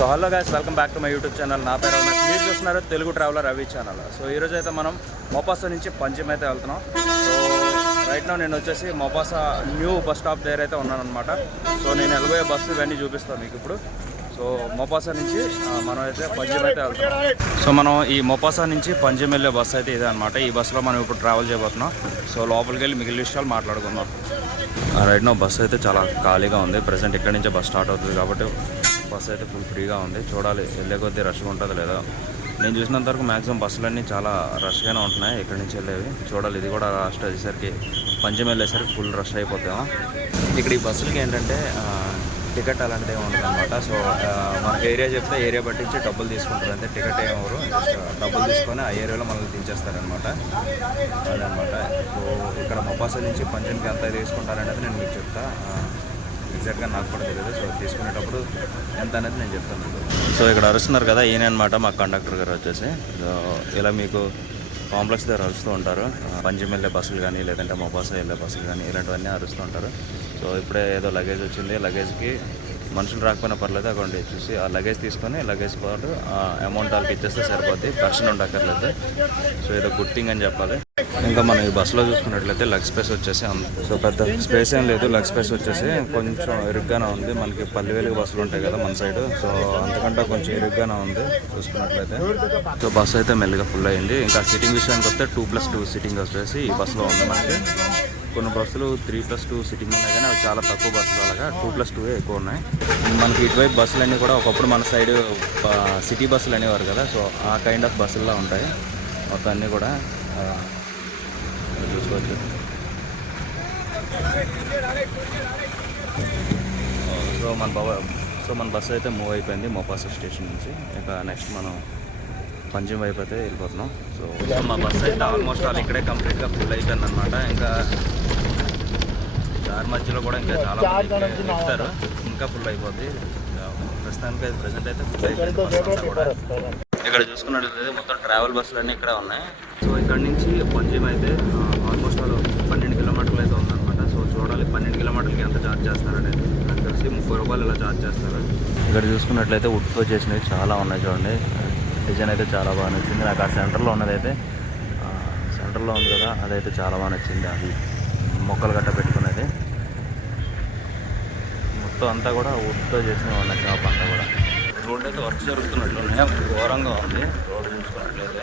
So hello guys, welcome back to my YouTube channel. నా పేరు అవినాష్. మీరు చూస్తున్నారు Telugu traveller Ravi channel. So ఈరోజు అయితే మనం మొపాసా నుంచి పంచం అయితే వెళ్తున్నాం. సో రైట్ నౌ నేను వచ్చేసి మొపాసా న్యూ బస్ స్టాప్ దగ్గర అయితే ఉన్నాను అనమాట. సో నేను వెళ్ళబోయే బస్సు ఇవన్నీ చూపిస్తాను మీకు ఇప్పుడు. సో మొపాసా నుంచి మనం అయితే పంచం అయితే వెళ్తున్నాం. సో మనం ఈ మొపాసా నుంచి పంచం వెళ్ళే బస్సు అయితే ఇదే అనమాట. ఈ బస్సులో మనం ఇప్పుడు ట్రావెల్ చేయబోతున్నాం. సో లోపలికి వెళ్ళి మిగిలిన విషయాలు మాట్లాడుకుందాం. రైట్ నౌ బస్సు అయితే చాలా ఖాళీగా ఉంది. ప్రజెంట్ ఇక్కడి నుంచే బస్ స్టార్ట్ అవుతుంది కాబట్టి బస్సు అయితే ఫుల్ ఫ్రీగా ఉంది. చూడాలి వెళ్ళే కొద్దీ రష్గా ఉంటుందో లేదా. నేను చూసినంత వరకు మ్యాక్సిమం బస్సులన్నీ చాలా రష్గానే ఉంటున్నాయి ఇక్కడి నుంచి వెళ్ళేవి. చూడాలి ఇది కూడా లాస్ట్ వచ్చేసరికి పంచం వెళ్ళేసరికి ఫుల్ రష్ అయిపోతాము. ఇక్కడ ఈ బస్సులకి ఏంటంటే టికెట్ అలాంటిది ఏమి ఉండదు అనమాట. సో మనకి ఏరియా చెప్తే ఏరియా పట్టించి డబ్బులు తీసుకుంటారు అంతే. టికెట్ ఏమవరు, జస్ట్ డబ్బులు తీసుకొని ఆ ఏరియాలో మనల్ని దించేస్తారనమాట. అదనమాట. సో ఇక్కడ మొపాసా నుంచి పంచంకి ఎంత తీసుకుంటారనేది నేను మీకు చెప్తా. ఎగ్జాక్ట్గా నాకు కూడా తెలియదు. సో తీసుకునేటప్పుడు ఎంత అనేది నేను చెప్తాను. సో ఇక్కడ అరుస్తున్నారు కదా, ఈయన అనమాట మా కండక్టర్ గారు వచ్చేసి. సో ఇలా మీకు కాంప్లెక్స్ దగ్గర అరుస్తూ ఉంటారు. పంచం వెళ్ళే బస్సులు కానీ లేదంటే మొపాసా వెళ్ళే బస్సులు కానీ ఇలాంటివన్నీ అరుస్తూ ఉంటారు. సో ఇప్పుడే ఏదో లగేజ్ వచ్చింది. లగేజ్కి మనుషులు రాకపోయినా పర్లేదు, అక్కడ చూసి ఆ లగేజ్ తీసుకొని లగేజ్ పాటు అమౌంట్ వాళ్ళకి ఇచ్చేస్తే సరిపోద్ది, పర్సన్ ఉండక్కర్లేదు. సో ఏదో గుడ్ థింగ్ అని చెప్పాలి. ఇంకా మనం ఈ బస్సులో చూసుకున్నట్లయితే లగ్ స్పేస్ వచ్చేసి సో పెద్ద స్పేస్ ఏం లేదు. లగ్ స్పేస్ వచ్చేసి కొంచెం ఇరుగ్గానే ఉంది. మనకి 10,000 బస్సులు ఉంటాయి కదా మన సైడ్, సో అంతకంటే కొంచెం ఇరుగ్గానే ఉంది చూసుకున్నట్లయితే. సో బస్సు అయితే మెల్లిగా ఫుల్ అయింది. ఇంకా సిట్టింగ్ విషయానికి వస్తే 2+2 సిట్టింగ్ వచ్చేసి ఈ బస్సులో ఉంది. మనకి కొన్ని బస్సులు 3+2 సిట్టింగ్ ఉన్నాయి కానీ అవి చాలా తక్కువ బస్సులు, అలాగా 2+2 ఎక్కువ ఉన్నాయి. మనకి ఇటువైపు బస్సులన్నీ కూడా ఒకప్పుడు మన సైడ్ సిటీ బస్సులు అనేవారు కదా, సో ఆ కైండ్ ఆఫ్ బస్సుల్లో ఉంటాయి మొత్తం అన్నీ కూడా చూసుకోవచ్చు. సో మన బస్సు అయితే మూవ్ అయిపోయింది మొపాసా స్టేషన్ నుంచి. ఇంకా నెక్స్ట్ మనం పంచం వైపు అయితే వెళ్ళిపోతున్నాం. సో మా బస్సు అయితే ఆల్మోస్ట్ వాళ్ళు ఇక్కడే కంప్లీట్గా ఫుల్ అయిపోయింది అనమాట. ఇంకా దారి మధ్యలో కూడా ఇంకా చాలా మంది ఎక్కుతారు, ఇంకా ఫుల్ అయిపోద్ది. ప్రస్తుతానికి అయితే ప్రజెంట్ అయితే ఫుల్ అయిపోయింది కూడా. ఇక్కడ చూసుకున్నట్లయితే మొత్తం ట్రావెల్ బస్సులు అన్నీ ఇక్కడ ఉన్నాయి. సో ఇక్కడ నుంచి పంచం అయితే ఆల్మోస్ట్ వాళ్ళు 12 కిలోమీటర్లు అయితే ఉందన్నమాట. సో చూడాలి 12 కిలోమీటర్లకి ఎంత ఛార్జ్ చేస్తారనేది. నాకు తెలిసి 30 రూపాయలు ఇలా ఛార్జ్ చేస్తారు. ఇక్కడ చూసుకున్నట్లయితే వుడ్తో చేసినవి చాలా ఉన్నాయి చూడండి. డిజైన్ అయితే చాలా బాగా నచ్చింది నాకు. ఆ సెంటర్లో ఉన్నదైతే సెంటర్లో ఉంది కదా, అదైతే చాలా బాగా నచ్చింది. అది మొక్కలు గట్ట పెట్టుకునేది మొత్తం అంతా కూడా వుడ్తో చేసినవి ఉన్నాయి. షాప్ అంతా కూడా రోడ్ అయితే వర్క్ జరుగుతున్నట్లున్నాయి, ఘోరంగా ఉంది రోడ్డు చూసుకున్నట్లయితే.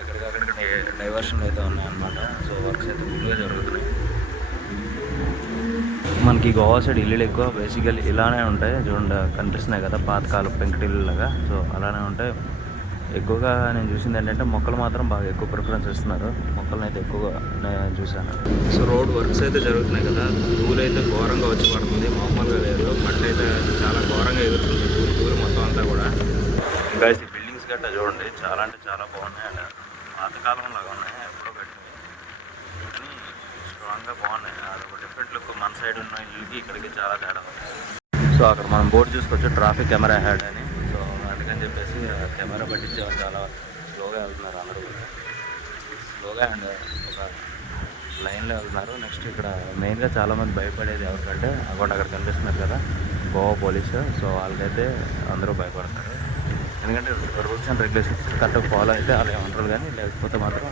ఎక్కడికక్కడికి డైవర్షన్ అయితే ఉన్నాయన్నమాట. సో వర్క్స్ అయితే ఫుల్గా జరుగుతున్నాయి. మనకి గోవా సైడ్ ఇల్లులు ఎక్కువ బేసికల్లీ ఇలానే ఉంటాయి చూడండి, కనిపిస్తున్నాయి కదా పాతకాలం పెంకుటిల్లు లాగా. సో అలానే ఉంటాయి. ఎక్కువగా నేను చూసింది ఏంటంటే మొక్కలు మాత్రం బాగా ఎక్కువ ప్రిఫరెన్స్ ఇస్తున్నారు. మొక్కలను అయితే ఎక్కువగా నేను చూశాను. సో రోడ్ వర్క్స్ అయితే జరుగుతున్నాయి కదా, ధూళి అయితే ఘోరంగా వచ్చి పడుతుంది, మామూలుగా లేదు. మట్టి అయితే చాలా ఘోరంగా ఎదురుతుంది ధూళి మొత్తం అంతా కూడా. ఇంకా ఈ బిల్డింగ్స్ గట్ట చూడండి చాలా అంటే చాలా బాగున్నాయి. అండ్ పాతకాలం లాగా ఉన్నాయి, ఎప్పుడో పెట్టింది కానీ స్ట్రాంగ్గా బాగున్నాయి. అదొక డిఫరెంట్ లుక్. మన సైడ్ ఉన్న ఇల్లుకి ఇక్కడికి చాలా తేడా ఉంది. సో అక్కడ మనం బోర్డు చూసుకోవచ్చు, ట్రాఫిక్ కెమెరా హ్యాడ్ అని. సో అందుకని చెప్పేసి కెమెరా పట్టించేవారు చాలా స్లోగా వెళ్తున్నారు అందరూ కూడా. స్లోగా అండ్ ఒక లైన్లో వెళ్తున్నారు. నెక్స్ట్ ఇక్కడ మెయిన్గా చాలామంది భయపడేది ఎవరికంటే అక్కడ కనిపిస్తున్నారు కదా గోవా పోలీసు. సో వాళ్ళకైతే అందరూ భయపడతారు, ఎందుకంటే రూల్స్ అండ్ రెగ్యులేషన్స్ కరెక్ట్గా ఫాలో అయితే వాళ్ళు ఏమంటారు, కానీ లేకపోతే మాత్రం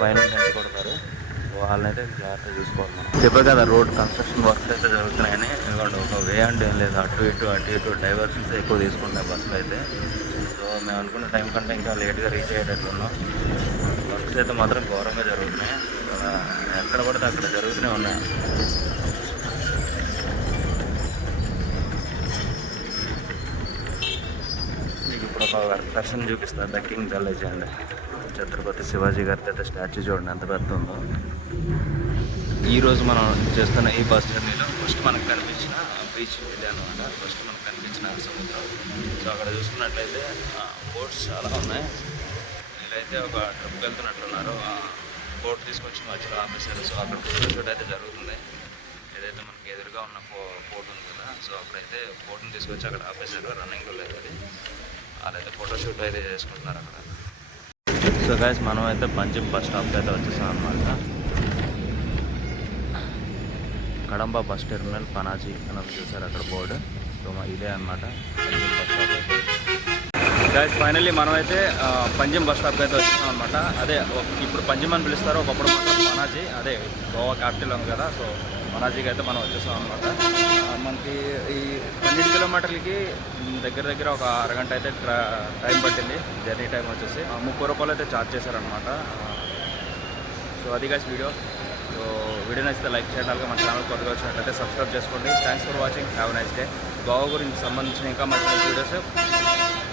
ఫైన్ నుంచి కొడతారు. వాళ్ళనైతే జాగ్రత్తగా చూసుకోవాలి. మనం చెప్పే కదా రోడ్ కన్స్ట్రక్షన్ వర్క్స్ అయితే జరుగుతున్నాయని. ఎందుకంటే ఒక వే అంటే ఏం లేదు, అటు ఇటు డైవర్షన్స్ ఎక్కువ తీసుకుంటాయి బస్సులు అయితే. సో మేము అనుకున్న టైం కంటే ఇంకా లేట్గా రీచ్ అయ్యేటట్టున్నాం. వర్క్స్ అయితే మాత్రం ఘోరంగా జరుగుతున్నాయి. ఎక్కడ పడితే అక్కడ జరుగుతూనే ఉన్నాయి. మీకు ఇప్పుడు ఒక దర్శనం చూపిస్తారు, ద కింగ్ కాలేజ్ అండి. ఛత్రపతి శివాజీ గారి అయితే స్టాచ్యూ చూడండి ఎంత పెద్ద ఉందో. ఈరోజు మనం చేస్తున్న ఈ బస్ జర్నీలో ఫస్ట్ మనకు కనిపించిన బీచ్ ఇది అనమాట. ఫస్ట్ మనకు కనిపించిన సముద్రం. సో అక్కడ చూసుకున్నట్లయితే బోట్స్ చాలా ఉన్నాయి. వీళ్ళైతే ఒక ట్రిప్ వెళ్తున్నట్లున్నారు. బోట్ తీసుకొచ్చి మధ్యలో ఆపేశారు. సో అక్కడ ఫోటోషూట్ అయితే జరుగుతుంది. ఏదైతే మనకి ఎదురుగా ఉన్న పోర్ట్ ఉంది కదా, సో అక్కడైతే పోర్ట్ని తీసుకొచ్చి అక్కడ ఆపేశారు. రన్నింగ్లో లేదు అది. వాళ్ళైతే ఫోటోషూట్ అయితే చేసుకుంటున్నారు అక్కడ. సో గైస్ మనం అయితే పంచం బస్ స్టాప్కి అయితే వచ్చేసాం అనమాట. కడంబ బస్ టెర్మినల్ పనాజీ అని చూసారు అక్కడ బోర్డు. సో ఇదే అనమాట పంజిమ్ బస్ స్టాప్ అయితే. గైస్ ఫైనల్లీ మనమైతే పంజిమ్ బస్ స్టాప్కి అయితే వచ్చాం అనమాట. అదే ఇప్పుడు పంజిమ్ అని పిలుస్తారు, ఒకప్పుడు మాత్రం పనాజీ, అదే గోవా క్యాపిటల్ ఉంది కదా. సో పనాజీకి అయితే మనం వచ్చేసాం అనమాట. మనకి ఈ 12 కిలోమీటర్లకి దగ్గర దగ్గర ఒక అరగంట అయితే టైం పట్టింది. జర్నీ టైం వచ్చేసి 30 రూపాయలు అయితే ఛార్జ్ చేశారనమాట. సో అది గైస్ వీడియో. సో వీడియో నచ్చితే లైక్ చేయాలి, మన ఛానల్ కొత్తగా వచ్చినట్లయితే సబ్స్క్రైబ్ చేసుకోండి. Thanks for watching, have nice day. Goa గురించి సంబంధించిన ఇంకా మంచి వీడియోస్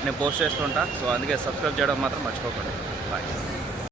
నేను పోస్ట్ చేస్తుంటా. సో అందుకే సబ్స్క్రైబ్ చేయడం మాత్రం మర్చిపోకండి. బాయ్.